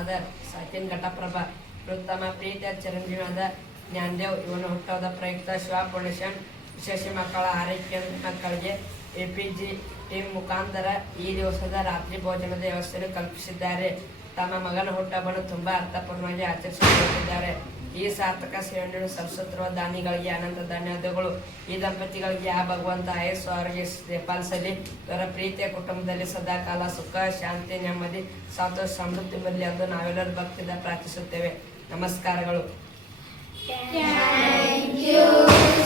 ಆದ ಸಚಿನ್ ಘಟಪ್ರಭಾ ತಮ್ಮ ಪ್ರೀತಿಯ ಚಿರಂಜೀವಿಯಾದ ಜ್ಞಾನದೇವ್ ಇವನ ಹುಟ್ಟುಹಬ್ಬದ ಪ್ರಯುಕ್ತ ಶಿವ ಫೌಂಡೇಶನ್ ವಿಶೇಷ ಮಕ್ಕಳ ಆರೈಕೆ ಮಕ್ಕಳಿಗೆ APG ಟೀಮ್ ಮುಖಾಂತರ ಈ ದಿವಸದ ರಾತ್ರಿ ಭೋಜನದ ವ್ಯವಸ್ಥೆಯನ್ನು ಕಲ್ಪಿಸಿದ್ದಾರೆ. ತಮ್ಮ ಮಗನ ಹುಟ್ಟುಹಬ್ಬವನ್ನು ತುಂಬಾ ಅರ್ಥಪೂರ್ಣವಾಗಿ ಆಚರಿಸಿಕೊಂಡಿದ್ದಾರೆ. ಈ ಸಾರ್ಥಕ ಸೇವೆಯನ್ನು ಸಲ್ಲಿಸುತ್ತಿರುವ ದಾನಿಗಳಿಗೆ ಅನಂತ ಧನ್ಯವಾದಗಳು. ಈ ದಂಪತಿಗಳಿಗೆ ಆ ಭಗವಂತ ಆಯಸ್ಸು ಆರೋಗ್ಯ ಪಾಲಿಸಲಿ. ಇವರ ಪ್ರೀತಿಯ ಕುಟುಂಬದಲ್ಲಿ ಸದಾಕಾಲ ಸುಖ ಶಾಂತಿ ನೆಮ್ಮದಿ ಸಂತೋಷ ಸಮೃದ್ಧಿ ಬರಲಿ ಎಂದು ನಾವೆಲ್ಲರೂ ಭಕ್ತಿಯಿಂದ ಪ್ರಾರ್ಥಿಸುತ್ತೇವೆ. ನಮಸ್ಕಾರಗಳು. Thank you.